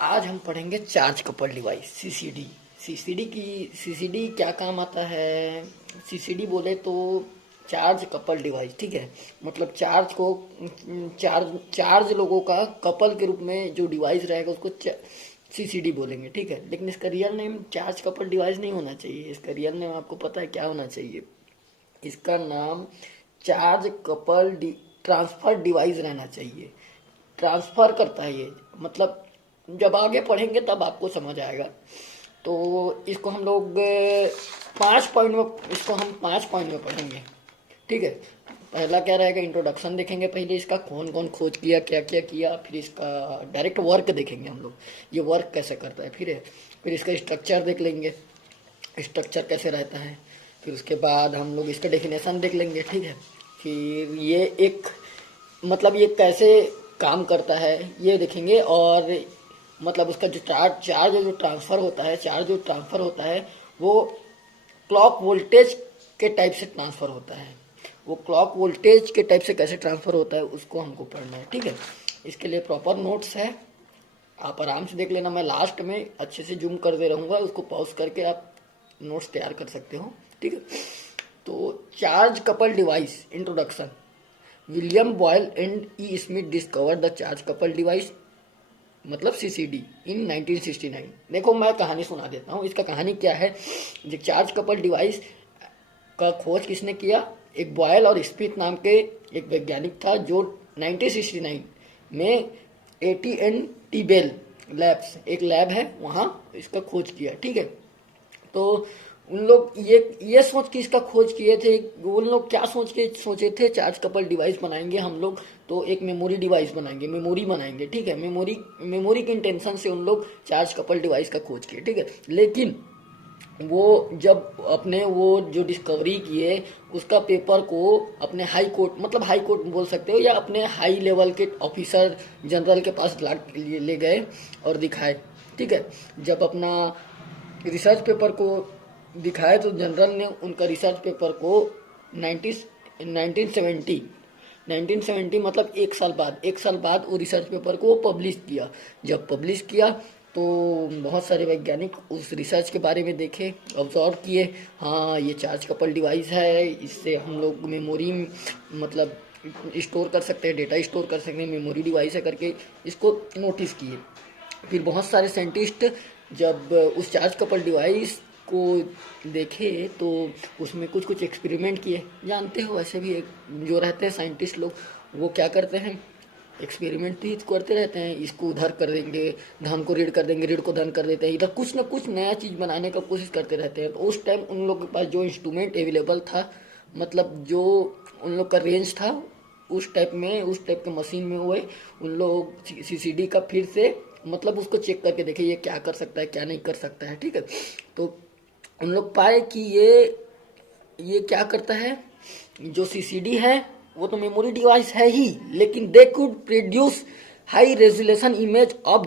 आज हम पढ़ेंगे charge couple device CCD. CCD क्या काम आता है? सीसीडी बोले तो चार्ज कपल डिवाइस, ठीक है। मतलब चार्ज को चार्ज चार्ज लोगों का कपल के रूप में जो डिवाइस रहेगा उसको सीसीडी बोलेंगे, ठीक है। लेकिन इसका real name charge couple device नहीं होना चाहिए। इसका रियल नेम आपको पता है क्या होना चाहिए? इसका नाम चार्ज कपल ट्रांसफर डिवाइस रहना चाहिए। ट्रांसफर करता है ये, मतलब जब आगे पढ़ेंगे तब आपको समझ आएगा। तो इसको हम लोग 5 पॉइंट में इसको हम 5 पॉइंट में पढ़ेंगे, ठीक है। पहला क्या रहेगा? इंट्रोडक्शन देखेंगे, पहले इसका कौन कौन खोज किया, क्या क्या किया। फिर इसका डायरेक्ट वर्क देखेंगे हम लोग, ये वर्क कैसे करता है। फिर इसका स्ट्रक्चर देख लेंगे, स्ट्रक्चर कैसे रहता है। फिर उसके बाद हम लोग इसका डेफिनेशन देख लेंगे, ठीक है। फिर ये एक मतलब ये कैसे काम करता है ये देखेंगे। और मतलब उसका जो चार्ज जो ट्रांसफ़र होता है वो क्लॉक वोल्टेज के टाइप से ट्रांसफ़र होता है। वो क्लॉक वोल्टेज के टाइप से कैसे ट्रांसफ़र होता है उसको हमको पढ़ना है, ठीक है। इसके लिए प्रॉपर नोट्स है, आप आराम से देख लेना। मैं लास्ट में अच्छे से जूम कर दे रहूँगा, उसको पॉज करके आप नोट्स तैयार कर सकते हो, ठीक है। तो charge couple device introduction. William Boyle and E Smith discover the charge couple device, मतलब सीसीडी, इन 1969। देखो मैं कहानी सुना देता हूँ। इसका कहानी क्या है? जो चार्ज कपल डिवाइस का खोज किसने किया? एक बॉयल और स्मिथ नाम के एक वैज्ञानिक था जो 1969 में एटीएन टीबेल लैब्स, एक लैब है वहाँ, इसका खोज किया, ठीक है। तो उन लोग ये सोच के इसका खोज किए थे। उन लोग क्या सोचे थे? चार्ज कपल डिवाइस बनाएंगे हम लोग, तो एक मेमोरी डिवाइस बनाएंगे, मेमोरी बनाएंगे, ठीक है। मेमोरी के इंटेंशन से उन लोग चार्ज कपल डिवाइस का खोज किए, ठीक है। लेकिन वो जब अपने वो जो डिस्कवरी किए उसका पेपर को अपने हाई कोर्ट, मतलब हाई कोर्ट बोल सकते हो, या अपने हाई लेवल के ऑफिसर जनरल के पास ले गए और दिखाए, ठीक है। जब अपना रिसर्च पेपर को दिखाए तो जनरल ने उनका रिसर्च पेपर को 1970 मतलब एक साल बाद वो रिसर्च पेपर को पब्लिश किया। जब पब्लिश किया तो बहुत सारे वैज्ञानिक उस रिसर्च के बारे में देखे, ऑब्जर्व किए। हाँ, ये चार्ज कपल डिवाइस है, इससे हम लोग मेमोरी मतलब स्टोर कर सकते हैं, डेटा स्टोर कर सकते हैं, मेमोरी डिवाइस है करके इसको नोटिस किए। फिर बहुत सारे साइंटिस्ट जब उस चार्ज कपल डिवाइस को देखे तो उसमें कुछ कुछ एक्सपेरिमेंट किए। जानते हो वैसे भी एक जो रहते हैं साइंटिस्ट लोग, वो क्या करते हैं? एक्सपेरिमेंट ही करते रहते हैं। इसको उधर कर देंगे, धन को रीड कर देंगे, रीड को धन कर देते हैं, इधर कुछ ना कुछ नया चीज़ बनाने का कोशिश करते रहते हैं। तो उस टाइम उन लोग के पास जो इंस्ट्रूमेंट अवेलेबल था, मतलब जो उन लोग का रेंज था, उस टाइप के मशीन में हुए उन लोग सीसीडी का फिर से मतलब उसको चेक करके देखे ये क्या कर सकता है, क्या नहीं कर सकता है, ठीक है। तो उन लोग पाए कि ये क्या करता है? जो सीसीडी है वो तो मेमोरी डिवाइस है ही, लेकिन they could produce high resolution image of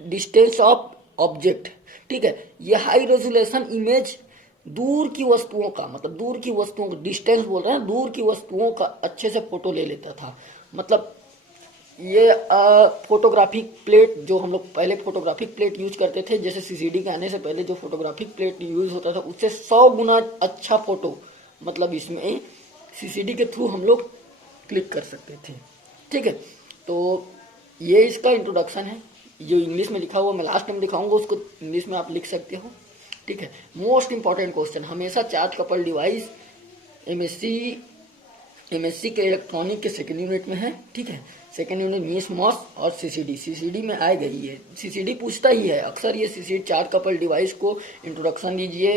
distance of object, ठीक है। ये हाई रेजोल्यूशन इमेज दूर की वस्तुओं का, मतलब दूर की वस्तुओं का डिस्टेंस बोल रहे हैं, दूर की वस्तुओं का अच्छे से फोटो ले लेता था। मतलब ये फोटोग्राफिक प्लेट, जो हम लोग पहले फोटोग्राफिक प्लेट यूज करते थे, जैसे सीसीडी के आने से पहले जो फोटोग्राफिक प्लेट यूज होता था उससे 100 गुना अच्छा फोटो, मतलब इसमें सीसीडी के थ्रू हम लोग क्लिक कर सकते थे, ठीक है। तो ये इसका इंट्रोडक्शन है। जो इंग्लिश में लिखा हुआ मैं लास्ट टाइम दिखाऊंगा, उसको इंग्लिश में आप लिख सकते हो, ठीक है। मोस्ट इंपॉर्टेंट क्वेश्चन हमेशा चार्ज कपल डिवाइस एमएससी के इलेक्ट्रॉनिक के सेकेंड यूनिट में है, ठीक है। सेकेंड यूनिट मीस मॉस और सीसीडी में आ गई है। सीसीडी पूछता ही है अक्सर, ये सीसीडी चार्ज कपल डिवाइस को इंट्रोडक्शन दीजिए,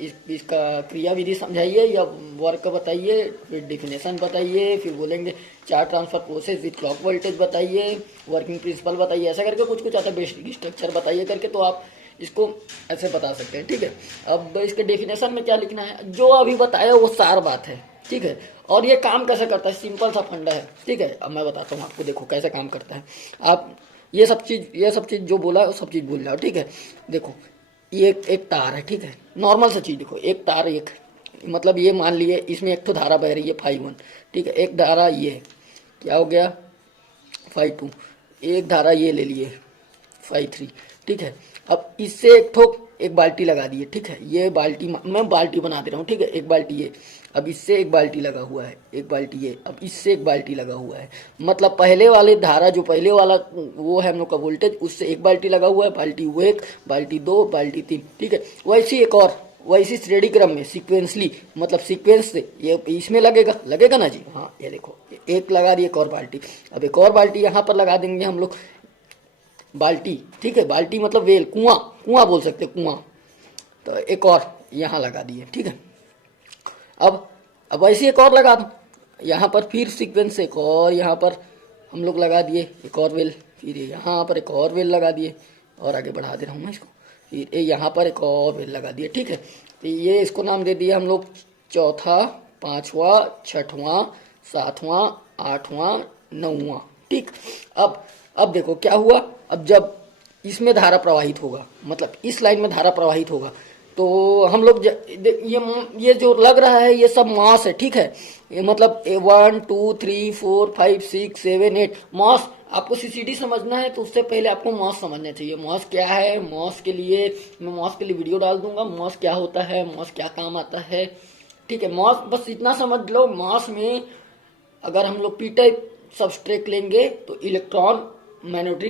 इसका क्रिया विधि समझाइए या वर्क बताइए, फिर डिफिनेशन बताइए, फिर बोलेंगे charge transfer process with clock voltage बताइए, वर्किंग प्रिंसिपल बताइए, ऐसा करके कुछ कुछ आता है, बेसिक स्ट्रक्चर बताइए करके। तो आप इसको ऐसे बता सकते हैं, ठीक है। अब इसके डेफिनेशन में क्या लिखना है? जो अभी बताया वो सार बात है, ठीक है। और ये काम कैसे करता है? सिंपल सा फंडा है, ठीक है। अब मैं बताता हूँ आपको, देखो कैसे काम करता है। आप ये सब चीज़ जो बोला है वो सब चीज़ भूल जाओ, ठीक है। देखो ये एक तार है, ठीक है। नॉर्मल सा चीज़ देखो, एक तार, एक मतलब ये मान लिए इसमें एक तो धारा बह रही है 5 1, ठीक है। एक धारा ये क्या हो गया 5 2, एक धारा ये ले लिए 5 3, ठीक है। अब इससे एक बाल्टी लगा दिए, ठीक है। ये बाल्टी मैं बाल्टी बना दे रहा हूँ, ठीक है। एक बाल्टी ये, अब इससे एक बाल्टी लगा हुआ है, एक बाल्टी ये, अब इससे एक बाल्टी लगा हुआ है। मतलब पहले वाले धारा जो पहले वाला वो है हम लोग का वोल्टेज, उससे एक बाल्टी लगा हुआ है, बाल्टी वो एक, बाल्टी दो, बाल्टी तीन, ठीक है। वैसे एक और, वैसी श्रेणी क्रम में सीक्वेंसली, मतलब सीक्वेंस से ये इसमें लगेगा ना जी। हाँ ये देखो, एक लगा दी एक और बाल्टी, अब एक और बाल्टी यहाँ पर लगा देंगे हम लोग, बाल्टी, ठीक है। बाल्टी मतलब वेल, कुआं बोल सकते कुआं। तो एक और यहाँ लगा दिए, ठीक है। अब ऐसे एक और लगा दो यहाँ पर, फिर सीक्वेंस एक और यहाँ पर हम लोग लगा दिए एक और वेल, फिर यहाँ पर एक और वेल लगा दिए, और आगे बढ़ा दे रहा हूँ मैं इसको, फिर यहाँ पर एक और वेल लगा दिए, ठीक है। तो ये इसको नाम दे दिया हम लोग चौथा, पांचवा, छठवां, सातवां, आठवां, नौवां, ठीक। अब देखो क्या हुआ, अब जब इसमें धारा प्रवाहित होगा, मतलब इस लाइन में धारा प्रवाहित होगा, तो हम लोग ये जो लग रहा है ये सब मास है, ठीक है। ये मतलब 1 2 3 4 5 6 7 8 मास। आपको सीसीडी समझना है तो उससे पहले आपको मास समझना चाहिए। मास क्या है, मास के लिए मैं मास के लिए वीडियो डाल दूंगा, मास क्या होता है, मास क्या काम आता है, ठीक है। मास बस इतना समझ लो, मास में अगर हम लोग पी टाइप सबस्ट्रेट लेंगे तो electron minority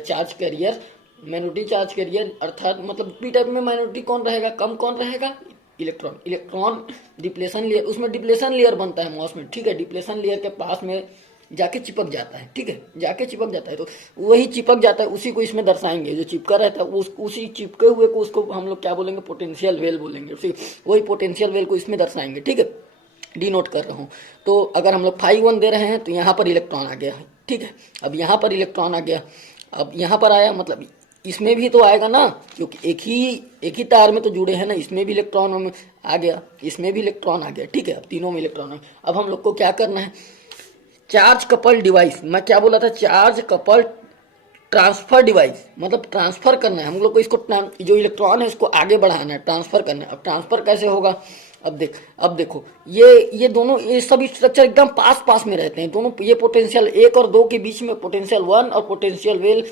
charge carrier, minority charge carrier अर्थात मतलब पी टाइप में माइनॉरिटी कौन रहेगा, कम कौन रहेगा, इलेक्ट्रॉन डिप्लेशन लेयर, उसमें डिप्लेशन लेयर बनता है मॉस में, ठीक है। डिप्लेशन लेयर के पास में जाके चिपक जाता है, ठीक है, जाके चिपक जाता है। तो वही चिपक जाता है, उसी को इसमें दर्शाएंगे, जो चिपका रहता है उसी चिपके हुए को उसको हम लोग क्या बोलेंगे, पोटेंशियल वेल बोलेंगे, उसी वही पोटेंशियल वेल को इसमें दर्शाएंगे, ठीक है। डिनोट कर रहा हूँ। तो अगर हम लोग 5 1 दे रहे हैं तो यहाँ पर इलेक्ट्रॉन आ गया, ठीक है। अब यहाँ पर इलेक्ट्रॉन आ गया, अब यहाँ पर आया, मतलब इसमें भी तो आएगा ना, क्योंकि एक ही तार में तो जुड़े हैं ना। इसमें भी इलेक्ट्रॉन आ गया, इसमें भी इलेक्ट्रॉन आ गया, ठीक है। अब तीनों में इलेक्ट्रॉन है। अब हम लोग को क्या करना है, चार्ज कपल डिवाइस, मैं क्या बोला था, चार्ज कपल ट्रांसफर डिवाइस, मतलब ट्रांसफर करना है हम लोग को, इसको जो इलेक्ट्रॉन है इसको आगे बढ़ाना है, ट्रांसफर करना है। अब ट्रांसफर कैसे होगा, अब देखो ये दोनों, ये सभी स्ट्रक्चर एकदम पास में रहते हैं दोनों। ये पोटेंशियल 1 और 2 के बीच में, पोटेंशियल 1 और पोटेंशियल वेल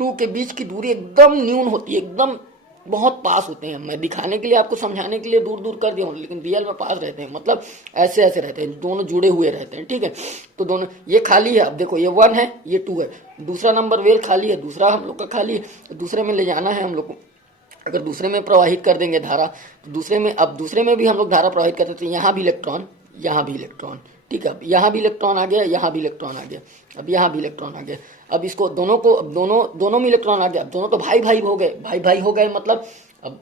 2 के बीच की दूरी एकदम न्यून होती है, एकदम बहुत पास होते हैं। मैं दिखाने के लिए, आपको समझाने के लिए दूर कर दिया हूँ, लेकिन रियल में पास रहते हैं, मतलब ऐसे रहते हैं, दोनों जुड़े हुए रहते हैं, ठीक है। तो दोनों, ये खाली है, अब देखो ये 1 है, ये 2 है, दूसरा नंबर वेल खाली है, दूसरा हम लोग का खाली है, दूसरे में ले जाना है हम लोग को। अगर दूसरे में प्रवाहित कर देंगे धारा, तो दूसरे में भी हम लोग धारा प्रवाहित करते, तो यहाँ भी इलेक्ट्रॉन, यहाँ भी इलेक्ट्रॉन, ठीक है। अब यहाँ भी इलेक्ट्रॉन आ गया, यहाँ भी इलेक्ट्रॉन आ गया, अब यहाँ भी इलेक्ट्रॉन आ गया। अब इसको दोनों को, अब दोनों में इलेक्ट्रॉन आ गया। अब दोनों तो भाई हो गए, भाई हो गए, मतलब अब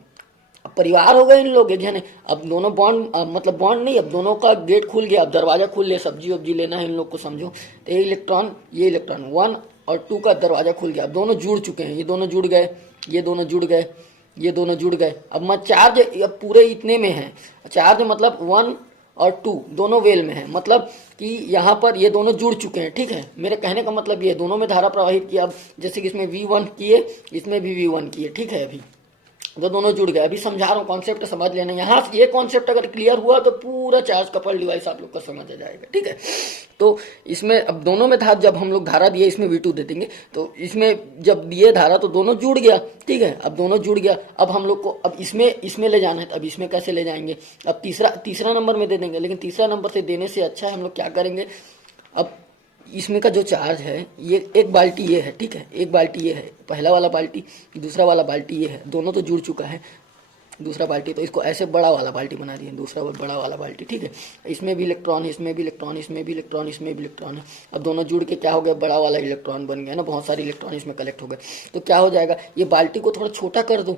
परिवार हो गए इन लोग एक जने। अब दोनों बॉन्ड, मतलब बॉन्ड नहीं, अब दोनों का गेट खुल गया, अब दरवाजा खुल गया, सब्जी वब्जी लेना है इन लोग को, समझो। तो ये इलेक्ट्रॉन 1 और 2 का दरवाजा खुल गया, अब दोनों जुड़ चुके हैं, ये दोनों जुड़ गए, ये दोनों जुड़ गए, ये दोनों जुड़ गए। अब मैं चार्ज अब पूरे इतने में है, चार्ज मतलब 1 और 2 दोनों वेल में है, मतलब कि यहाँ पर ये दोनों जुड़ चुके हैं, ठीक है। मेरे कहने का मतलब ये दोनों में धारा प्रवाहित किया। अब जैसे कि इसमें V1 किए, इसमें भी V1 किए, ठीक है। अभी वो दोनों जुड़ गए। अभी समझा रहा हूँ, कॉन्सेप्ट समझ लेना। यहाँ ये कॉन्सेप्ट अगर क्लियर हुआ तो पूरा चार्ज कपल डिवाइस आप लोग का समझ आ जाएगा, ठीक है। तो इसमें अब दोनों में धारा, जब हम लोग धारा दिए, इसमें V2 दे देंगे, तो इसमें जब दिए धारा तो दोनों जुड़ गया, ठीक है। अब दोनों जुड़ गया, अब हम लोग को अब इसमें ले जाना है, तो अब इसमें कैसे ले जाएंगे, अब तीसरा नंबर में दे देंगे। लेकिन तीसरा नंबर से देने से अच्छा है हम लोग क्या करेंगे, अब इसमें का जो चार्ज है, ये एक बाल्टी ये है, ठीक है, एक बाल्टी ये है, पहला वाला बाल्टी, दूसरा वाला बाल्टी ये है, दोनों तो जुड़ चुका है, दूसरा बाल्टी, तो इसको ऐसे बड़ा वाला बाल्टी बना दिए, दूसरा बड़ा वाला बाल्टी, ठीक है। इसमें भी इलेक्ट्रॉन है, इसमें भी इलेक्ट्रॉन, इसमें भी इलेक्ट्रॉन, इसमें भी इलेक्ट्रॉन है। अब दोनों जुड़ के क्या हो गया, बड़ा वाला इलेक्ट्रॉन बन गया ना, बहुत सारे इलेक्ट्रॉन इसमें कलेक्ट हो गए। तो क्या हो जाएगा, ये बाल्टी को थोड़ा छोटा कर दो,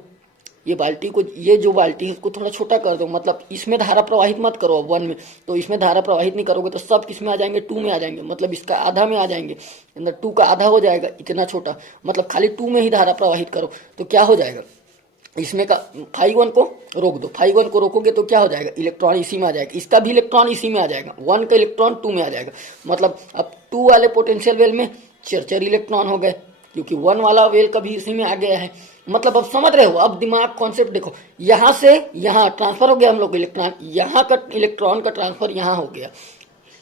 ये बाल्टी को, ये जो बाल्टी है इसको थोड़ा छोटा कर दो, मतलब इसमें धारा प्रवाहित मत करो अब 1 में, तो इसमें धारा प्रवाहित नहीं करोगे तो सब किसमें आ जाएंगे, 2 में आ जाएंगे, मतलब इसका आधा में आ जाएंगे, अंदर 2 का आधा हो जाएगा, इतना छोटा, मतलब खाली 2 में ही धारा प्रवाहित करो। तो क्या हो जाएगा, इसमें का 5 1 को रोक दो, 5 1 को रोकोगे तो क्या हो जाएगा, इलेक्ट्रॉन इसी में आ जाएगा, इसका भी इलेक्ट्रॉन इसी में आ जाएगा, 1 का इलेक्ट्रॉन 2 में आ जाएगा, मतलब अब 2 वाले पोटेंशियल वेल में चर इलेक्ट्रॉन हो गए, क्योंकि 1 वाला वेल का भी इसी में आ गया है। मतलब अब समझ रहे हो, अब दिमाग कॉन्सेप्ट देखो, यहाँ से यहाँ ट्रांसफर हो गया हम लोग इलेक्ट्रॉन, यहाँ का इलेक्ट्रॉन का ट्रांसफर यहाँ हो गया,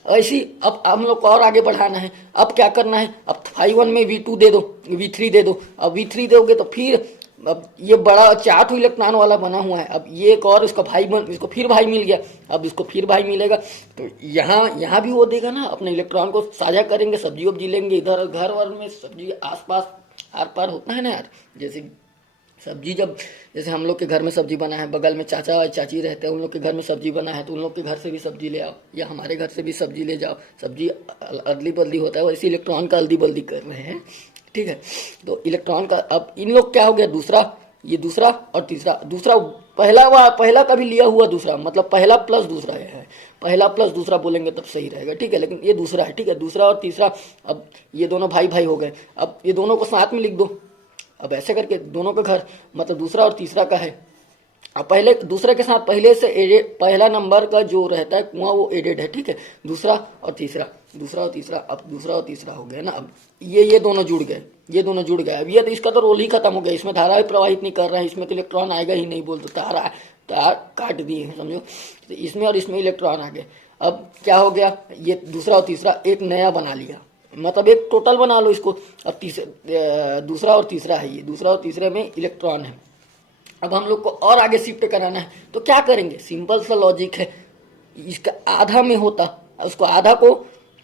ऐसी अब हम लोग को और आगे बढ़ाना है। अब क्या करना है, अब phi1 में V2 दे दो, V3 दे दो। अब V3 दोगे तो फिर अब ये बड़ा 4 इलेक्ट्रॉन वाला बना हुआ है। अब ये एक और इसका भाई इसको फिर भाई मिल गया, अब इसको फिर भाई मिलेगा। तो यहाँ भी वो देगा ना, अपने इलेक्ट्रॉन को साझा करेंगे, सब्जी वब्जी लेंगे। इधर घर वर में सब्जी आसपास आर पार होता है ना यार, जैसे सब्जी जब जैसे हम लोग के घर में सब्जी बना है, बगल में चाचा चाची रहते हैं, उन लोग के घर में सब्जी बना है तो उन लोग के घर से भी सब्जी ले आओ, या हमारे घर से भी सब्जी ले जाओ। सब्जी अदली बदली होता है, वैसे इलेक्ट्रॉन का अदली बदली कर रहे हैं, ठीक है। तो इलेक्ट्रॉन का अब इन लोग क्या हो गया, दूसरा, ये दूसरा और तीसरा। दूसरा पहला का भी लिया हुआ दूसरा, मतलब पहला प्लस दूसरा है, पहला प्लस दूसरा बोलेंगे तब सही रहेगा, ठीक है। लेकिन ये दूसरा है, ठीक है, दूसरा और तीसरा। अब ये दोनों भाई भाई हो गए, अब ये दोनों को साथ में लिख दो। अब ऐसे करके दोनों का घर मतलब दूसरा और तीसरा का है। अब पहले दूसरे के साथ पहले से एडेड, पहला नंबर का जो रहता है कुआं वो एडेड है, ठीक है। दूसरा और तीसरा, दूसरा और तीसरा, अब दूसरा और तीसरा हो गया ना। अब ये दोनों जुड़ गए, ये दोनों जुड़ गए। अब ये तो इसका तो रोल ही खत्म हो गया, इसमें धारा भी प्रवाहित नहीं कर रहा है, इसमें तो इलेक्ट्रॉन आएगा ही नहीं, बोल तो तार काट दिए हैं समझो। तो इसमें और इसमें इलेक्ट्रॉन आ गए। अब क्या हो गया, ये दूसरा और तीसरा एक नया बना लिया, मतलब एक टोटल बना लो इसको। अब दूसरा और तीसरा है, ये दूसरा और तीसरे में इलेक्ट्रॉन है। अब हम लोग को और आगे शिफ्ट कराना है, तो क्या करेंगे, सिंपल सा लॉजिक है। इसका आधा में होता, उसको आधा को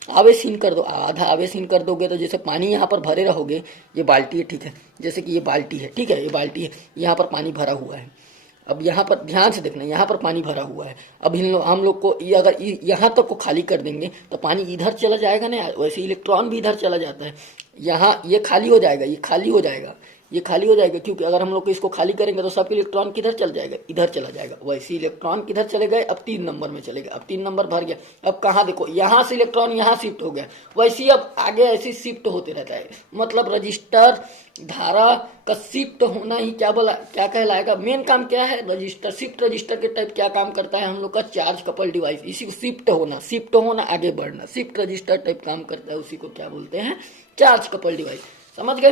आवेशीन कर दो, आधा आवेशीन कर दोगे तो जैसे पानी यहाँ पर भरे रहोगे, ये बाल्टी है, ठीक है, जैसे कि ये बाल्टी है, ठीक है, ये बाल्टी है, यहाँ पर पानी भरा हुआ है। अब यहाँ पर ध्यान से देखना, यहाँ पर पानी भरा हुआ है। अब हम लोग को ये अगर यहाँ तक को खाली कर देंगे तो पानी इधर चला जाएगा ना, वैसे इलेक्ट्रॉन भी इधर चला जाता है। यहाँ ये खाली हो जाएगा, ये खाली हो जाएगा, ये खाली हो जाएगा, क्योंकि अगर हम लोग इसको खाली करेंगे तो सब इलेक्ट्रॉन किधर चल जाएगा, इधर चला जाएगा। वैसे इलेक्ट्रॉन किधर चले गए, अब 3 नंबर में चले गए। अब 3 नंबर भर गया। अब कहाँ देखो, यहाँ से इलेक्ट्रॉन यहाँ शिफ्ट हो गया, वैसे ही अब आगे ऐसे शिफ्ट होते रहता है। मतलब रजिस्टर धारा का शिफ्ट होना ही क्या बोला, क्या कहलाएगा, मेन काम क्या है, रजिस्टर। शिफ्ट रजिस्टर के टाइप क्या काम करता है हम लोग का, चार्ज कपल डिवाइस। इसी को शिफ्ट होना आगे बढ़ना, शिफ्ट रजिस्टर टाइप काम करता है, उसी को क्या बोलते हैं, चार्ज कपल डिवाइस। समझ गए।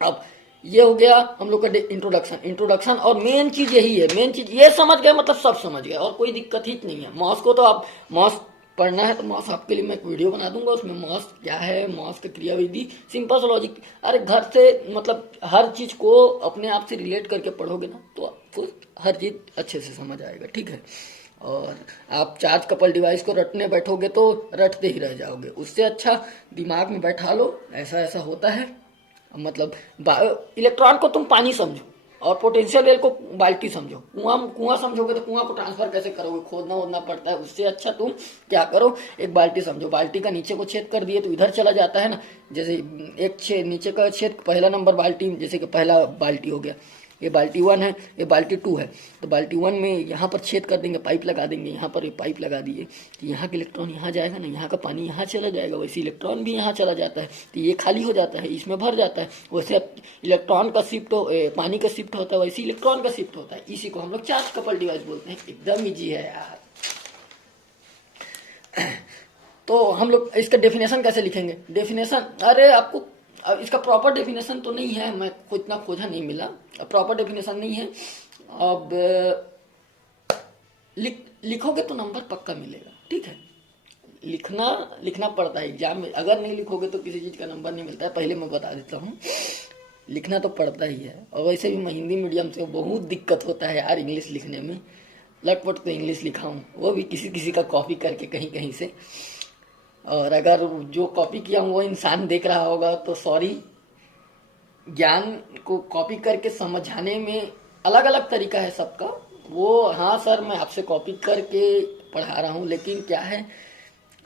अब ये हो गया हम लोग का इंट्रोडक्शन। और मेन चीज यही है, मेन चीज ये समझ गए मतलब सब समझ गए, और कोई दिक्कत ही नहीं है। मॉस को तो आप मॉस पढ़ना है तो मॉस आपके लिए मैं एक वीडियो बना दूंगा, उसमें मॉस क्या है, मॉस की क्रियाविधि, सिंपल सा लॉजिक। अरे घर से मतलब हर चीज को अपने आप से रिलेट करके पढ़ोगे ना तो आपको हर चीज अच्छे से समझ आएगा, ठीक है। और आप चार्ज कपल डिवाइस को रटने बैठोगे तो रटते ही रह जाओगे, उससे अच्छा दिमाग में बैठा लो, ऐसा ऐसा होता है। मतलब इलेक्ट्रॉन को तुम पानी समझो और पोटेंशियल वेल को बाल्टी समझो। कुआं समझोगे तो कुआं को ट्रांसफर कैसे करोगे, खोदना वोदना पड़ता है, उससे अच्छा तुम क्या करो, एक बाल्टी समझो। बाल्टी का नीचे को छेद कर दिए तो इधर चला जाता है ना, जैसे एक छेद नीचे का छेद, पहला नंबर बाल्टी, जैसे कि पहला बाल्टी हो गया, ये बाल्टी 1 है, ये बाल्टी 2 है। तो बाल्टी 1 में यहाँ पर छेद कर देंगे, पाइप लगा देंगे, यहाँ पर पाइप लगा दिए तो यहाँ का इलेक्ट्रॉन यहाँ जाएगा ना, यहाँ का पानी यहाँ चला जाएगा, वैसे इलेक्ट्रॉन भी यहाँ चला जाता है, तो ये खाली हो जाता है, इसमें भर जाता है। वैसे इलेक्ट्रॉन का शिफ्ट पानी का शिफ्ट होता है, वैसे इलेक्ट्रॉन का शिफ्ट होता है। इसी को हम लोग चार्ज कपल डिवाइस बोलते हैं। एकदम ईजी है यार। तो हम लोग इसका डेफिनेशन कैसे लिखेंगे, डेफिनेशन, अरे आपको अब इसका प्रॉपर डेफिनेशन तो नहीं है, मैं इतना खोजा नहीं मिला, प्रॉपर डेफिनेशन नहीं है। अब लिखोगे तो नंबर पक्का मिलेगा, ठीक है। लिखना पड़ता है एग्जाम में, अगर नहीं लिखोगे तो किसी चीज का नंबर नहीं मिलता है, पहले मैं बता देता हूँ। लिखना तो पड़ता ही है, और वैसे भी मैं हिंदी मीडियम से बहुत दिक्कत होता है यार इंग्लिश लिखने में। लटपट तो इंग्लिश लिखा हूँ, वो भी किसी का कॉपी करके कहीं कहीं से। और अगर जो कॉपी किया हूँ वो इंसान देख रहा होगा तो सॉरी। ज्ञान को कॉपी करके समझाने में अलग अलग तरीका है सबका। वो हाँ सर मैं आपसे कॉपी करके पढ़ा रहा हूँ, लेकिन क्या है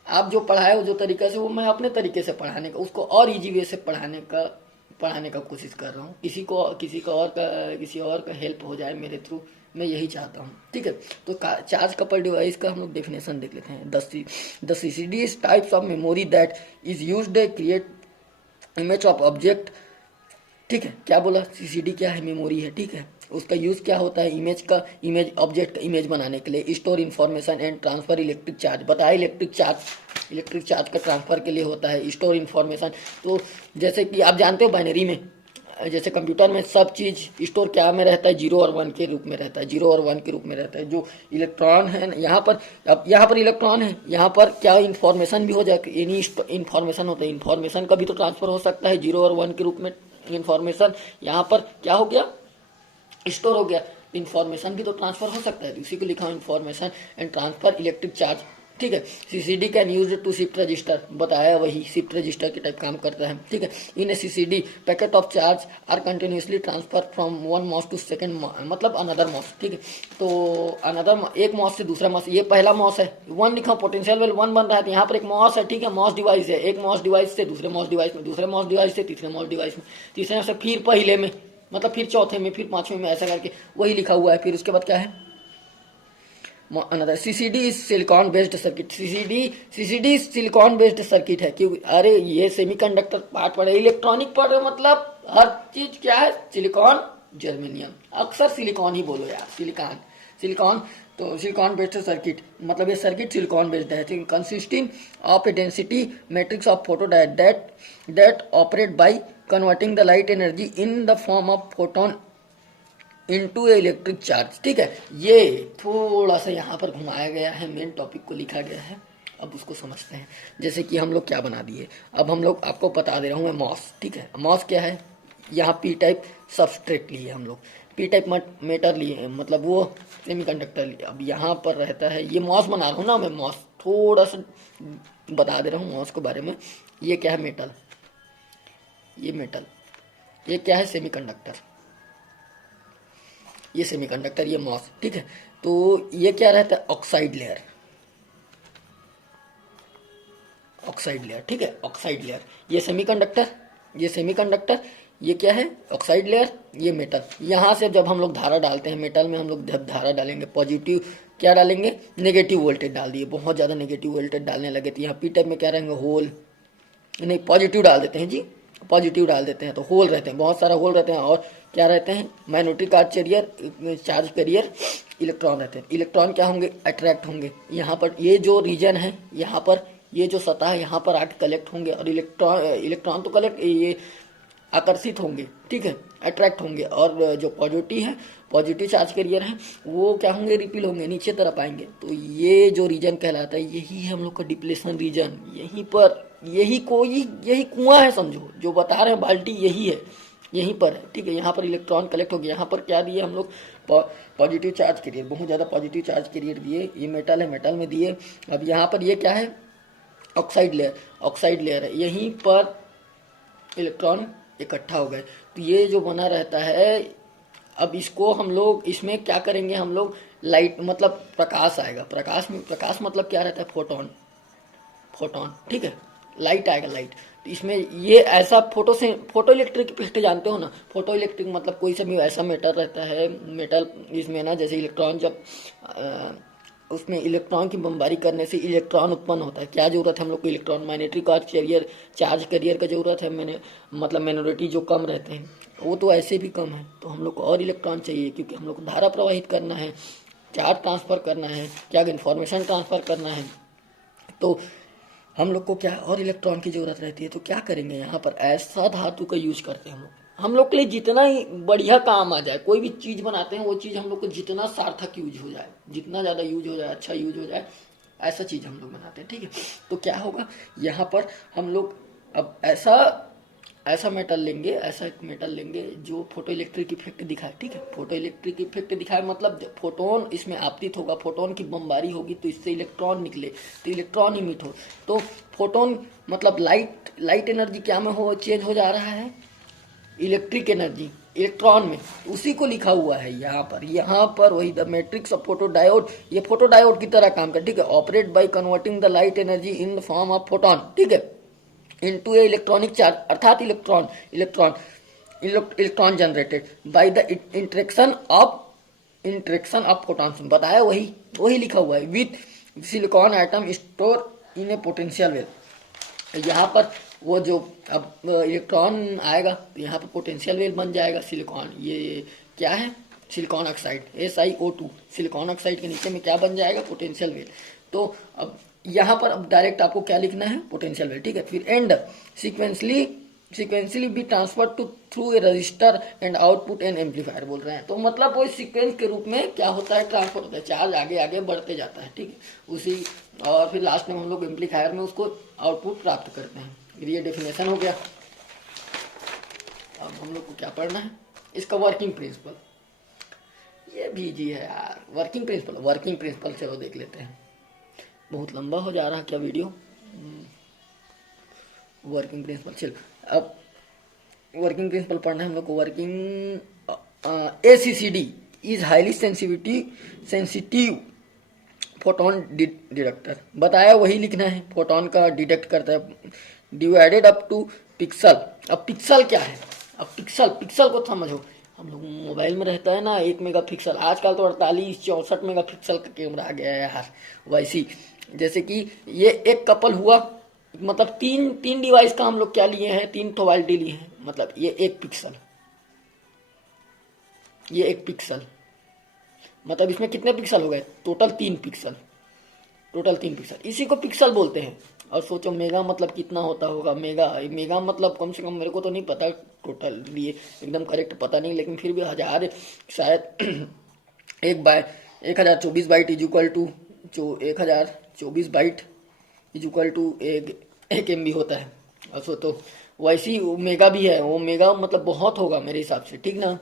आप जो पढ़ाए वो जो तरीका से, वो मैं अपने तरीके से पढ़ाने का, उसको और इजी वे से पढ़ाने का कोशिश कर रहा हूँ। किसी और का हेल्प हो जाए मेरे थ्रू, मैं यही चाहता हूँ, ठीक है। तो चार्ज कपल डिवाइस का हम लोग डेफिनेशन देख लेते हैं। The CCD is types of memory that is used create image of object, ठीक है। क्या बोला, सीसीडी क्या है, मेमोरी है, ठीक है। उसका यूज क्या होता है, इमेज ऑब्जेक्ट का इमेज बनाने के लिए, store information and transfer electric charge. बताया इलेक्ट्रिक चार्ज का ट्रांसफर के लिए होता है, स्टोर इन्फॉर्मेशन। तो जैसे कि आप जानते हो बाइनरी में जैसे कंप्यूटर में सब चीज स्टोर क्या में रहता है, 0 और 1 के रूप में रहता है, 0 और 1 के रूप में रहता है। जो इलेक्ट्रॉन है यहाँ पर, अब यहाँ पर इलेक्ट्रॉन है, यहाँ पर क्या इंफॉर्मेशन भी हो जाए, एनी इंफॉर्मेशन होता है, इंफॉर्मेशन का भी तो ट्रांसफर हो सकता है 0 और 1 के रूप में। इंफॉर्मेशन यहाँ पर क्या हो गया, स्टोर हो गया, इंफॉर्मेशन भी तो ट्रांसफर हो सकता है, तो इसी को लिखा information and transfer electric charge. ठीक है, CCD can use to shift register, बताया वही शिफ्ट रजिस्टर के टाइप काम करता है। ठीक है, in a CCD packet of charge are continuously transfer from one MOS to second, मतलब अनदर मॉस। ठीक है, तो अनदर एक मॉस से दूसरा मॉस, ये पहला मॉस है, 1 लिखा, पोटेंशियल वेल 1 बन रहा है, तो यहाँ पर एक मॉस है। ठीक है, मॉस डिवाइस है, एक मॉस डिवाइस से दूसरे मॉस डिवाइस में, दूसरे मॉस डिवाइस से तीसरे मॉस डिवाइस में, तीसरे से फिर पहले में, मतलब फिर चौथे में, फिर पांचवें में, ऐसा करके वही लिखा हुआ है। फिर उसके बाद क्या है, another CCD is silicon based circuit. CCD silicon based circuit है, क्योंकि अरे ये सेमीकंडक्टर पार्ट पढ़े, इलेक्ट्रॉनिक पढ़े, मतलब हर चीज क्या है, सिलिकॉन जर्मेनियम, अक्सर सिलिकॉन ही बोलो यार, सिलिकॉन। तो सिलिकॉन बेस्ड सर्किट मतलब ये सर्किट सिलिकॉन बेस्ड है, consisting of A density matrix of photodiode that operate by converting the light energy in the form of photon into A electric charge. ठीक है, ये थोड़ा सा यहाँ पर घुमाया गया है, मेन टॉपिक को लिखा गया है, अब उसको समझते हैं। जैसे कि हम लोग क्या बना दिए, अब हम लोग आपको बता दे रहा हूँ मैं मॉस। ठीक है, मॉस क्या है, यहाँ पी टाइप सबस्ट्रेट लिए हम लोग, पी टाइप मेटर लिए, मतलब वो सेमीकंडक्टर लिए। अब यहाँ पर रहता है, ये मॉस बना रहा हूँ ना मैं, मॉस थोड़ा सा बता दे रहा हूँ मॉस के बारे में। ये क्या है, मेटल, ये मेटल, ये क्या है, सेमीकंडक्टर, ये सेमीकंडक्टर, ये मॉस। ठीक है, तो ये क्या रहता है, ऑक्साइड लेयर, ऑक्साइड लेयर। ठीक है, ऑक्साइड लेयर, ये सेमीकंडक्टर, ये क्या है, ऑक्साइड लेयर, ये मेटल। यहाँ से जब हम लोग धारा डालते हैं मेटल में, हम लोग जब धारा डालेंगे पॉजिटिव क्या डालेंगे, नेगेटिव वोल्टेज डाल दिए, बहुत ज़्यादा नेगेटिव वोल्टेज डालने लगे, तो यहाँ पी टाइप में क्या रहेंगे, होल, नहीं पॉजिटिव डाल देते हैं जी, पॉजिटिव डाल देते हैं तो होल रहते हैं, बहुत सारा होल रहते हैं, और क्या रहते हैं, माइनॉरिटी चार्ज कैरियर इलेक्ट्रॉन रहते हैं। इलेक्ट्रॉन क्या होंगे, अट्रैक्ट होंगे, यहाँ पर ये जो रीजन है, यहाँ पर ये जो सतह है, यहाँ पर आके कलेक्ट होंगे, और इलेक्ट्रॉन तो कलेक्ट, ये आकर्षित होंगे। ठीक है, अट्रैक्ट होंगे, और जो पॉजिटिव चार्ज कैरियर हैं वो क्या होंगे, रिपील होंगे, नीचे तरफ आएंगे। तो ये जो रीजन कहलाता है, यही है हम लोग का डिप्लेशन रीजन, यहीं पर, यही कुआं है समझो, जो बता रहे हैं बाल्टी यही है, यहीं पर है। ठीक है, यहाँ पर इलेक्ट्रॉन कलेक्ट हो गया, यहाँ पर क्या दिए हम लोग, पॉजिटिव चार्ज कैरियर, बहुत ज़्यादा पॉजिटिव चार्ज कैरियर दिए, ये मेटल है, मेटल में दिए। अब यहाँ पर ये क्या है, ऑक्साइड लेयर है, यहीं पर इलेक्ट्रॉन इकट्ठा हो गए, तो ये जो बना रहता है। अब इसको हम लोग, इसमें क्या करेंगे हम लोग, लाइट मतलब प्रकाश आएगा, प्रकाश मतलब क्या रहता है, फोटोन। ठीक है, लाइट आएगा, लाइट, तो इसमें ये ऐसा फोटो इलेक्ट्रिक इफेक्ट जानते हो ना, फोटो इलेक्ट्रिक मतलब कोई सा भी ऐसा मेटल रहता है, मेटल इसमें ना, जैसे इलेक्ट्रॉन जब उसमें इलेक्ट्रॉन की बमबारी करने से इलेक्ट्रॉन उत्पन्न होता है, क्या जरूरत है हम लोग को, इलेक्ट्रॉन, मैग्नेटिक चार्ज कैरियर का जरूरत है, मतलब माइनॉरिटी जो कम रहते हैं वो तो ऐसे भी कम है, तो हम लोग को और इलेक्ट्रॉन चाहिए, क्योंकि हम लोग को धारा प्रवाहित करना है, चार्ज ट्रांसफर करना है, क्या इन्फॉर्मेशन ट्रांसफर करना है, तो हम लोग को क्या और इलेक्ट्रॉन की जरूरत रहती है। तो क्या करेंगे, यहाँ पर ऐसा धातु का यूज करते हैं हम लोग के लिए जितना ही बढ़िया काम आ जाए, कोई भी चीज बनाते हैं वो चीज हम लोग को जितना सार्थक यूज हो जाए, जितना ज्यादा यूज हो जाए, अच्छा यूज हो जाए, ऐसा चीज हम लोग बनाते हैं। ठीक है, तो क्या होगा, यहाँ पर हम लोग अब ऐसा मेटल लेंगे जो फोटो इलेक्ट्रिक इफेक्ट दिखाए। ठीक है, फोटो इलेक्ट्रिक इफेक्ट दिखाए मतलब फोटोन इसमें आपतित होगा, फोटोन की बमबारी होगी, तो इससे इलेक्ट्रॉन निकले, तो इलेक्ट्रॉन इमिट हो, तो फोटोन मतलब लाइट एनर्जी क्या में हो, चेंज हो जा रहा है, इलेक्ट्रिक एनर्जी इलेक्ट्रॉन में, उसी को लिखा हुआ है यहाँ पर वही द मैट्रिक्स ऑफ फोटोडायोड, ये फोटोडायोड की तरह काम कर। ठीक है, operate by converting the light energy in the form of photon. ठीक है, इनटू ए इलेक्ट्रॉनिक चार्ज, अर्थात electron generated by the interaction of photons, बताया वही लिखा हुआ है, with silicon atom store in A potential well. यहाँ पर वो जो अब इलेक्ट्रॉन आएगा तो यहाँ पर पोटेंशियल वेल बन जाएगा सिलिकॉन, ये क्या है, silicon oxide, SiO2, silicon oxide के नीचे में क्या बन जाएगा, पोटेंशियल वेल। तो अब यहाँ पर अब डायरेक्ट आपको क्या लिखना है, पोटेंशियल वेल। ठीक है, फिर and sequencely sequentially be transfer to through a register and output and amplifier बोल रहे हैं। तो मतलब वो सीक्वेंस के रूप में क्या होता है, ट्रांसफर होता है, चार्ज आगे आगे बढ़ते जाता है, ठीक है उसी, और फिर लास्ट में हम लोग एम्पलीफायर में उसको आउटपुट प्राप्त करते हैं। ये डेफिनेशन हो गया। अब हम लोग को क्या पढ़ना है, इसका वर्किंग प्रिंसिपल। ये भी जी है यार, वर्किंग प्रिंसिपल, वर्किंग प्रिंसिपल चलो देख लेते हैं। बहुत लंबा हो जा रहा है क्या वीडियो। वर्किंग प्रिंसिपल चल, अब वर्किंग प्रिंसिपल पढ़ना है हम लोग को। Working ACCD is highly sensitive photon detector, बताया वही लिखना है, फोटोन का डिटेक्ट करता है, डिवाइडेड अप टू पिक्सल। अब पिक्सल क्या है, अब पिक्सल को समझो। हम लोग मोबाइल में रहता है ना 1 मेगापिक्सल, आजकल तो 48-64 मेगापिक्सल का कैमरा आ गया है यार। वैसी जैसे कि ये एक कपल हुआ, मतलब तीन डिवाइस का हम लोग क्या लिए हैं, 3 क्वालिटी लिए हैं, मतलब ये एक पिक्सल, ये एक पिक्सल, मतलब इसमें कितने पिक्सल हो गए, टोटल 3 पिक्सल, टोटल 3 पिक्सल, इसी को पिक्सल बोलते हैं। और सोचो मेगा मतलब कितना होता होगा, मेगा मतलब कम से कम मेरे को तो नहीं पता टोटल, ये एकदम करेक्ट पता नहीं, लेकिन फिर भी 1000 शायद 1024 बाइट इज इक्वल टू, जो 1024 बाइट इज इक्वल टू एक MB होता है। और सो तो वैसी मेगा भी है, वो मेगा मतलब बहुत होगा मेरे हिसाब से, ठीक ना।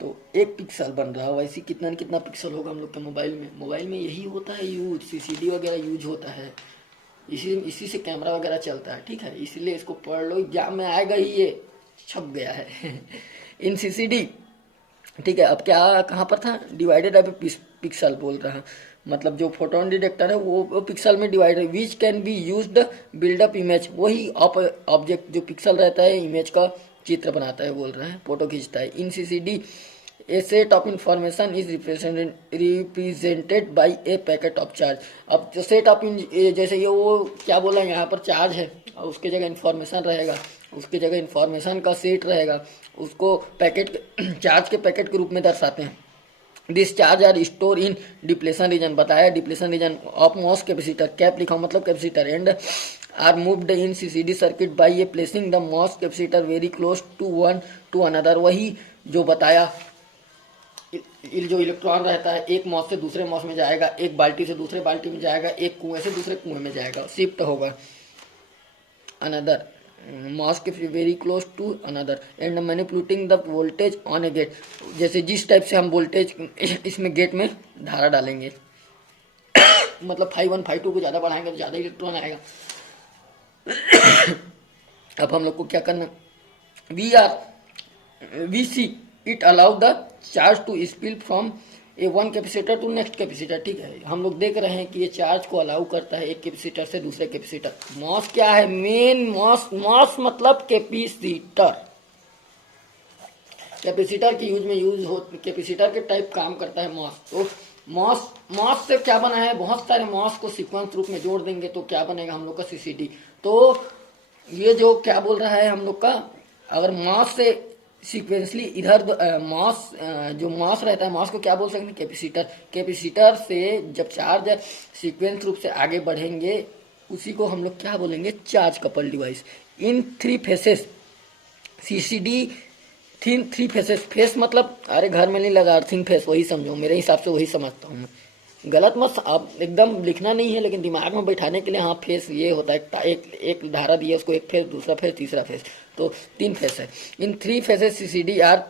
तो एक पिक्सल बन रहा है, वैसे कितना न कितना पिक्सल होगा हम लोग के मोबाइल में यही होता है यूज, CCD वगैरह यूज होता है, इसी से कैमरा वगैरह चलता है, ठीक है। इसलिए इसको पढ़ लो, एग्जाम में आएगा ही, ये छप गया है इन CCD, ठीक है। अब क्या कहाँ पर था, डिवाइडेड अब पिक्सल बोल रहा है, मतलब जो फोटोन डिटेक्टर है वो पिक्सल में डिवाइड है, which can be used build up image, वही ऑब्जेक्ट जो पिक्सल रहता है इमेज का चित्र बनाता है बोल रहा है, फोटो खींचता है। इन CCD A set of information is represented by A packet of charge. अब जो सेट ऑफ, जैसे ये वो क्या बोला यहाँ पर चार्ज है, और उसके जगह इंफॉर्मेशन रहेगा, उसके जगह इंफॉर्मेशन का सेट रहेगा, उसको पैकेट चार्ज के पैकेट के रूप में दर्शाते हैं। This charge are store in depletion region, बताया depletion region of MOS capacitor, cap लिखा मतलब capacitor, and are moved in CCD circuit by a placing the MOS capacitor very close to one to another. वही जो बताया, जो electron रहता है एक मॉस से दूसरे मॉस में जाएगा, एक बाल्टी से दूसरे बाल्टी में जाएगा, एक कुएं से दूसरे कुएं में जाएगा, शिफ्ट होगा अनदर मास के very close to another, and manipulating the voltage on a gate, जैसे जिस टाइप से हम वोल्टेज इसमें गेट में धारा डालेंगे मतलब 5 1 5 2 को ज़्यादा बढ़ाएंगे तो ज़्यादा इलेक्ट्रॉन आएगा अब हम लोग को क्या करना, we see it allow the charge to spill from a one capacitor to next capacitor, ठीक है। हम लोग देख रहे हैं कि ये चार्ज को अलाउ करता है एक कैपेसिटर से दूसरे कैपेसिटर। मॉस क्या है, मेन मॉस मतलब कैपेसिटर, कैपेसिटर के यूज हो, कैपेसिटर के टाइप काम करता है मॉस। तो मॉस से क्या बना है, बहुत सारे मॉस को सीक्वेंस रूप में जोड़ देंगे तो क्या बनेगा हम लोग का CCD। तो ये जो क्या बोल रहा है हम लोग का, अगर मॉस से सीक्वेंसली इधर मास, जो मास रहता है मास को क्या बोल सकते हैं, कैपेसिटर। कैपेसिटर से जब चार्ज सीक्वेंस रूप से आगे बढ़ेंगे उसी को हम लोग क्या बोलेंगे, चार्ज कपल डिवाइस। इन 3 फेसेस CCD, 3 फेसेस, फेस मतलब अरे घर में नहीं लगा अर्थिंग फेस, वही समझो, मेरे हिसाब से वही समझता हूँ, गलत मत आप एकदम लिखना नहीं है, लेकिन दिमाग में बैठाने के लिए हाँ फेस ये होता है, एक धारा दी है उसको, एक फेस, दूसरा फेस, तीसरा फेस, तो 3 फेस है। इन 3 फेसेस CCD आर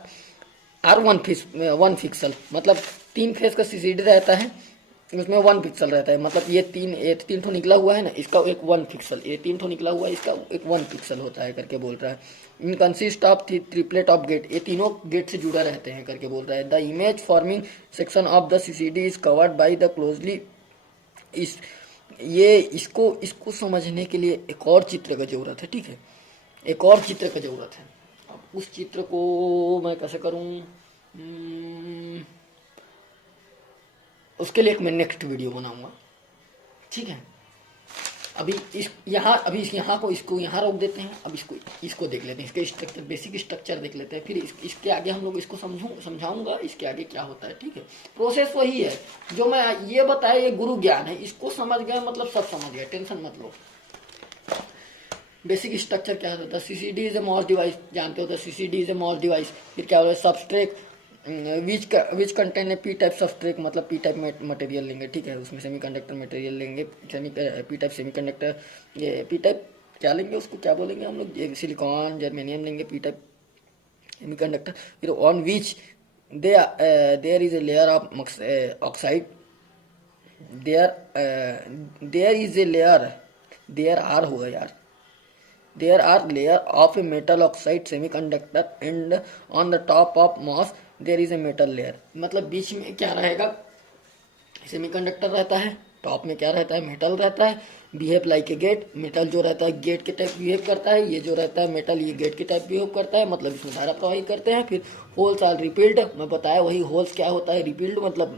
1 पिक्सल, मतलब 3 फेस का CCD रहता है, उसमें 1 पिक्सल रहता है, मतलब ये 3 ठो निकला हुआ है ना, इसका एक 1 पिक्सल, ये 3 ठो निकला हुआ है, इसका एक 1 पिक्सल होता है करके बोल रहा है। In consist of triplet of gate, ये तीनों गेट से जुड़ा रहते हैं करके बोल रहा है। The image forming section of the CCD is covered by the closely, इसको समझने के लिए एक और चित्र का जरूरत है, ठीक है, एक और चित्र का जरूरत है। अब उस चित्र को मैं कैसे करूं, उसके लिए एक मैं नेक्स्ट वीडियो बनाऊंगा, ठीक है। अभी इस यहाँ को इसको यहाँ रोक देते हैं। अब इसको देख लेते हैं, इसके स्ट्रक्चर, बेसिक स्ट्रक्चर देख लेते हैं, फिर इसके आगे हम लोग इसको समझाऊंगा इसके आगे क्या होता है, ठीक है। प्रोसेस वही है जो मैं ये बताया, ये गुरु ज्ञान है, इसको समझ गए मतलब सब समझ गए, टेंशन मत लो। बेसिक स्ट्रक्चर क्या होता है, CCD is a MOS device, जानते हो तो CCD is a MOS device. फिर क्या होता है, substrate which contain a P type substrate, मतलब पी टाइप मटेरियल लेंगे, ठीक है, उसमें सेमीकंडक्टर मटेरियल लेंगे, पी टाइप सेमीकंडक्टर, ये पी टाइप क्या लेंगे, उसको क्या बोलेंगे हम लोग, ये सिलिकॉन जर्मेनियम लेंगे, पी टाइप सेमीकंडक्टर। फिर on which there is a layer of oxide, there is a layer, there are होगा यार, there are layer of a metal oxide semiconductor and on the top of MOS there is a metal layer, मतलब बीच में क्या रहेगा, semiconductor रहता है, top में क्या रहता है, मेटल रहता है, behave like a gate, metal जो रहता है गेट के टाइप बिहेव करता है, ये जो रहता है मेटल ये गेट के टाइप बिहेव करता है, मतलब इसमें धारा प्रवाहित करते हैं। फिर होल्स आर रिपील्ड, मैं बताया वही होल्स क्या होता है, रिपील्ड मतलब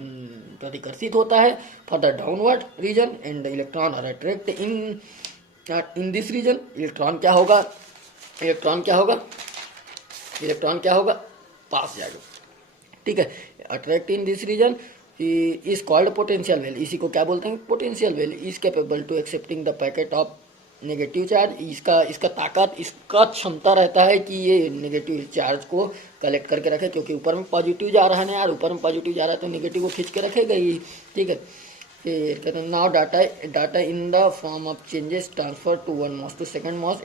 प्रतिकर्षित होता है for the downward region and electron are attract in this region. Electron क्या होगा, इलेक्ट्रॉन क्या होगा, इलेक्ट्रॉन क्या होगा, पास जाएगा, ठीक है, attract in this region is called potential well, इसी को क्या बोलते हैं, potential well is capable to accepting the packet of negative charge, इसका ताकत, इसका क्षमता रहता है कि ये नेगेटिव चार्ज को कलेक्ट करके रखे, क्योंकि ऊपर में पॉजिटिव जा रहा है ना यार, ऊपर में पॉजिटिव जा रहा है तो नेगेटिव को खींच के रखेगा ही, ठीक है। फिर कहते हैं now data in the form of changes transfer to 1 MOS to second MOS,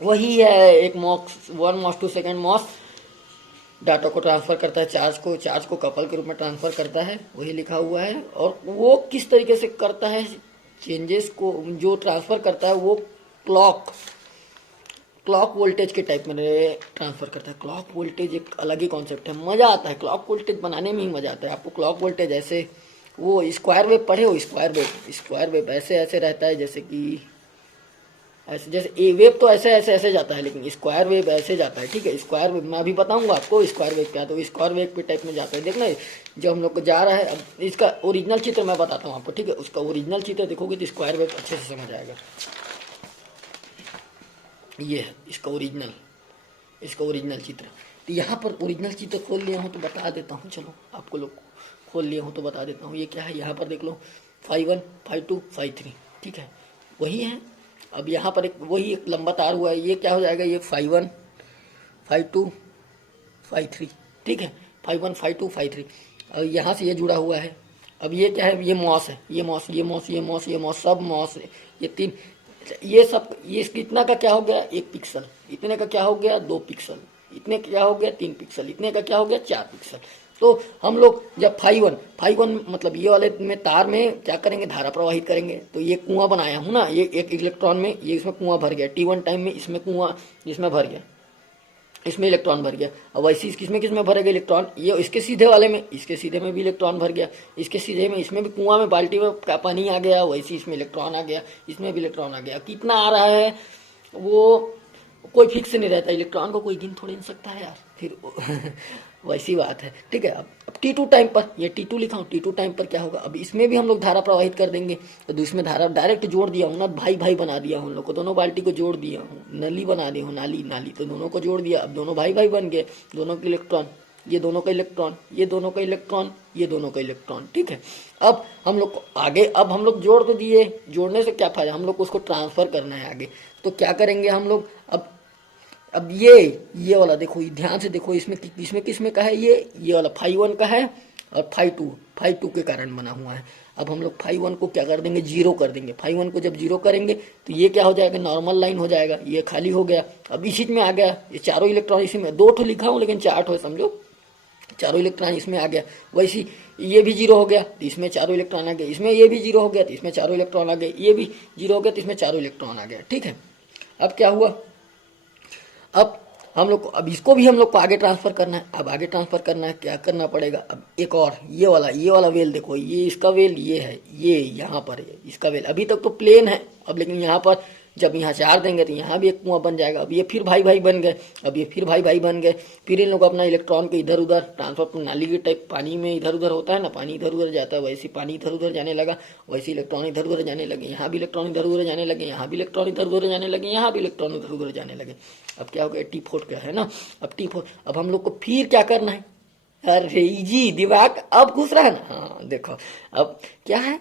वही है एक MOS 1 MOS to second MOS data को ट्रांसफर करता है, चार्ज को कपल के रूप में ट्रांसफर करता है, वही लिखा हुआ है। और वो किस तरीके से करता है, चेंजेस को जो ट्रांसफर करता है वो क्लॉक वोल्टेज के टाइप में ट्रांसफर करता है। क्लॉक वोल्टेज एक अलग ही कॉन्सेप्ट है, मजा आता है क्लॉक वोल्टेज बनाने में ही मजा आता है आपको। क्लॉक वोल्टेज ऐसे, वो स्क्वायर वेव पढ़े हो, स्क्वायर वेव ऐसे रहता है, जैसे कि ऐसे, जैसे ए वेव तो ऐसे जाता है, लेकिन स्क्वायर वेव ऐसे जाता है, ठीक है। स्क्वायर वेव मैं अभी बताऊंगा आपको स्क्वायर वेव क्या, तो स्क्वायर वेव के टाइप में जाता है। देखना जब हम लोग को जा रहा है, अब इसका ओरिजिनल चित्र मैं बताता हूँ आपको, ठीक है। उसका ओरिजिनल चित्र देखोगे तो स्क्वायर वेव अच्छे से समझ आएगा। ये है इसका ओरिजिनल चित्र। तो यहाँ पर ओरिजिनल चित्र खोल लिया हूँ तो बता देता हूँ, चलो आपको लोग खोल लिया हूँ तो बता देता हूँ। ये क्या है, यहाँ पर देख लो 5 1 5 2 5 3, ठीक है, वही है। अब यहाँ पर वही एक लंबा तार हुआ है, ये क्या हो जाएगा, ये 5 1 5 2 5 3, ठीक है, 5 1 5 2 5 3। और यहाँ से ये जुड़ा हुआ है। अब ये क्या है, ये मॉस है, ये मॉस सब मॉस है, ये 3, ये सब, ये कितना का क्या हो गया 1 पिक्सल, इतने का क्या हो गया 2 पिक्सल, इतने का क्या हो गया 3 पिक्सल, इतने का क्या हो गया 4 पिक्सल। तो हम लोग जब 5 1 मतलब ये वाले में तार में क्या करेंगे, धारा प्रवाहित करेंगे। तो ये कुआं बनाया हूँ ना, ये एक इलेक्ट्रॉन में, ये इसमें कुआं भर गया, T1 टाइम में इसमें कुआं, इसमें भर गया, इसमें इलेक्ट्रॉन भर गया। अब वैसे किसमें भरेगा इलेक्ट्रॉन, ये इसके सीधे वाले में, इसके सीधे में भी इलेक्ट्रॉन भर गया, इसके सीधे में, इसमें भी कुआं में बाल्टी में पानी आ गया, वैसे इसमें इलेक्ट्रॉन आ गया, इसमें भी इलेक्ट्रॉन आ गया। कितना आ रहा है वो कोई फिक्स नहीं रहता, इलेक्ट्रॉन को कोई गिन थोड़ी नहीं सकता है यार, फिर वैसी बात है, ठीक है। अब T2 टाइम पर, ये T2 लिखा हूँ, T2 टाइम पर क्या होगा, अब इसमें भी हम लोग धारा प्रवाहित कर देंगे। तो इसमें धारा डायरेक्ट जोड़ दिया हूँ ना, भाई बना दिया हूँ, लोग को दोनों बाल्टी को जोड़ दिया हूँ, नली बना दी हूँ, नाली, तो दोनों को जोड़ दिया। अब दोनों भाई बन गए, दोनों के इलेक्ट्रॉन, ये दोनों का इलेक्ट्रॉन, ये दोनों का इलेक्ट्रॉन, ये दोनों का इलेक्ट्रॉन, ठीक है। अब हम लोग को आगे, अब हम लोग जोड़ तो दिए, जोड़ने से क्या फायदा, हम लोग को उसको ट्रांसफर करना है आगे। तो क्या करेंगे हम लोग, अब ये वाला देखो, ध्यान से देखो, इसमें किसमें का है, ये वाला 5 1 का है और 5 2 के कारण बना हुआ है। अब हम लोग 5 1 को क्या कर देंगे, 0 कर देंगे। 5 1 को जब 0 करेंगे तो ये क्या हो जाएगा, नॉर्मल लाइन हो जाएगा, ये खाली हो गया। अब इसी में आ गया, ये चारों इलेक्ट्रॉन इसी में, 2 ठो लिखा हूँ लेकिन 4 ठो समझो, चारों इलेक्ट्रॉन इसमें आ गया। वैसे ये भी 0 हो गया तो इसमें चारों इलेक्ट्रॉन आ गए, इसमें ये भी 0 हो गया तो इसमें चारों इलेक्ट्रॉन आ गए, ये भी 0 हो गया तो इसमें चारों इलेक्ट्रॉन आ गया, ठीक है। अब क्या हुआ, अब हम लोग को, अब इसको भी हम लोग को आगे ट्रांसफर करना है। अब आगे ट्रांसफर करना है, क्या करना पड़ेगा, अब एक और ये वाला वेल देखो, ये इसका वेल, ये है, ये यहाँ पर है इसका वेल। अभी तक तो प्लेन है, अब लेकिन यहाँ पर जब यहाँ चार देंगे तो यहाँ भी एक कुआं बन जाएगा। अब ये फिर भाई बन गए, अब ये फिर भाई बन गए। फिर इन लोग अपना इलेक्ट्रॉन को इधर उधर ट्रांसफर, नाली के टाइप पानी में इधर उधर होता है ना, पानी इधर उधर जाता है, वैसे पानी इधर उधर जाने लगा, वैसे इलेक्ट्रॉन इधर उधर जाने लगे, यहाँ भी इलेक्ट्रॉन इधर उधर जाने लगे, यहाँ भी इलेक्ट्रॉन इधर उधर जाने लगे, यहाँ भी इलेक्ट्रॉन इधर उधर जाने लगे। अब क्या हो गया, T4 क्या है ना, अब T4। अब हम लोग को फिर क्या करना है, अरे जी दिमाग अब घुस रहा है ना, हाँ देखो अब क्या है,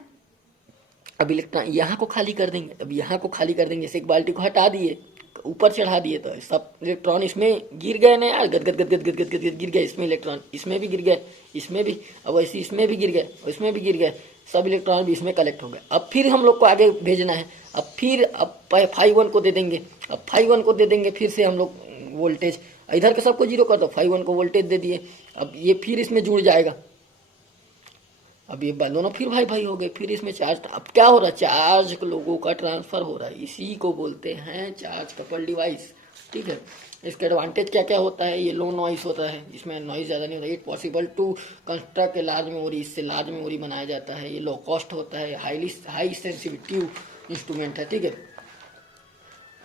अब इलेक्ट्रॉन यहाँ को खाली कर देंगे, अब यहाँ को खाली कर देंगे, जैसे एक बाल्टी को हटा दिए, ऊपर चढ़ा दिए तो सब इलेक्ट्रॉन इसमें गिर गए ना यार, गद गद गद गद गद गद गद गिर गए इसमें इलेक्ट्रॉन, इसमें भी गिर गए, इसमें भी, अब वैसे इसमें भी गिर गए, इसमें भी गिर गए, सब इलेक्ट्रॉन भी इसमें कलेक्ट हो गए। अब फिर हम लोग को आगे भेजना है, अब फिर अब फाइव वन को दे देंगे, अब फाइव वन को दे देंगे, फिर से हम लोग वोल्टेज इधर के सबको जीरो कर दो, फाइव वन को वोल्टेज दे दिए, अब ये फिर इसमें जुड़ जाएगा, अब ये दोनों फिर भाई भाई हो गए, फिर इसमें चार्ज, अब क्या हो रहा है, चार्ज लोगों का ट्रांसफर हो रहा है, इसी को बोलते हैं चार्ज कपल डिवाइस। ठीक है, इसका एडवांटेज क्या क्या होता है, ये लो नॉइस होता है, इसमें नॉइस ज़्यादा नहीं होता, it possible to construct a large memory, इससे लार्ज मेमोरी बनाया जाता है, ये लो कॉस्ट होता है, हाई सेंसिटिव इंस्ट्रूमेंट है। ठीक है,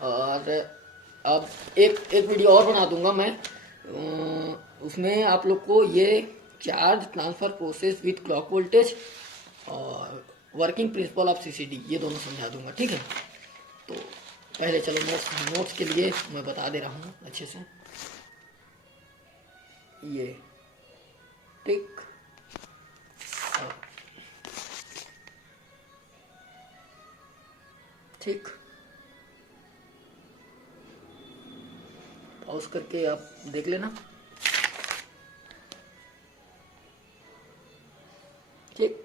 और अब एक वीडियो और बना दूंगा मैं, उसमें आप लोग को ये charge transfer process with clock voltage और वर्किंग प्रिंसिपल ऑफ सीसीडी, ये दोनों समझा दूंगा। ठीक है, तो पहले चलो नोट्स के लिए मैं बता दे रहा हूँ अच्छे से, ये ठीक, ठीक, पॉज करके आप देख लेना। ठीक।